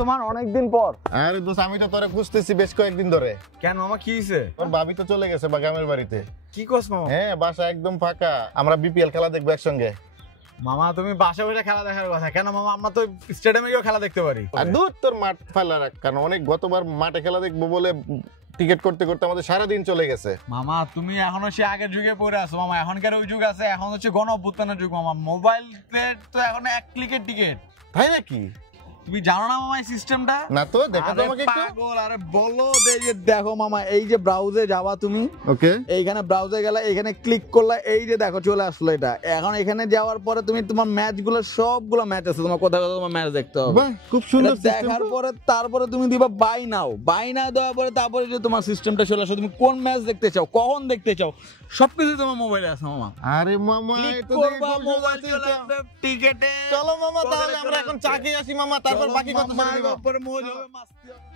তোমার অনেকদিন পর। আরে দোস্ত আমি তো তোরে খুঁজতেছি বেশ কয়েকদিন ধরে। কেন মামা কি হইছে? তোর ভাবি তো চলে গেছে গ্রামের বাড়িতে। কি কস মামা? হ্যাঁ বাসা একদম ফাঁকা, আমরা বিপিএল খেলা দেখবো একসঙ্গে। মামা তুমি বাসা বসে খেলা দেখার কথা, কেন মামা আমরা তো স্টেডিয়ামে গিয়ে খেলা দেখতে পারি। আর দূর তোর মাঠ ফেলা রাখ, কারণ অনেক গতবার মাঠে খেলা দেখবো বলে টিকিট করতে করতে আমাদের সারাদিন চলে গেছে। মামা তুমি এখনো সে আগের যুগে পড়ে আছো মামা, এখনকার ওই যুগ আছে, এখন হচ্ছে গণ অভ্যুত্থানের যুগ মামা। মোবাইল তো এখন 1 ক্লিকের টিকিট। তাই নাকি? তুমি জানো না মামা এই সিস্টেমটা? না তো, দেখা তো আমাকে একটু। পাগল, আরে বলো দেখো মামা, এই যে ব্রাউজে যাবা তুমি, ওকে এইখানে ব্রাউজে গেলে, এখানে ক্লিক করলে এই যে দেখো চলে আসলো এটা। এখন এখানে যাওয়ার পরে তুমি তোমার ম্যাচগুলো সবগুলো ম্যাচ আছে, তোমার কোথায় কোথায় তোমার ম্যাচ দেখতে হবে। বাহ খুব সুন্দর। দেখার পরে তারপরে তুমি দিবা বাই নাও দেওয়ার পরে তারপরে যে তোমার সিস্টেমটা চলে আসে, তুমি কোন ম্যাচ দেখতে চাও, কখন দেখতে চাও, সবকিছু তোমার মোবাইলে আছে মামা। আরে মামা এটা করবা মোবাইল চলে আসবে টিকেটে। চলো মামা তাহলে আমরা এখন চা খেয়ে আসি মামা, তারপর বাকি কথা শুনবো। পরে মজা হবে, মাস্তি হবে।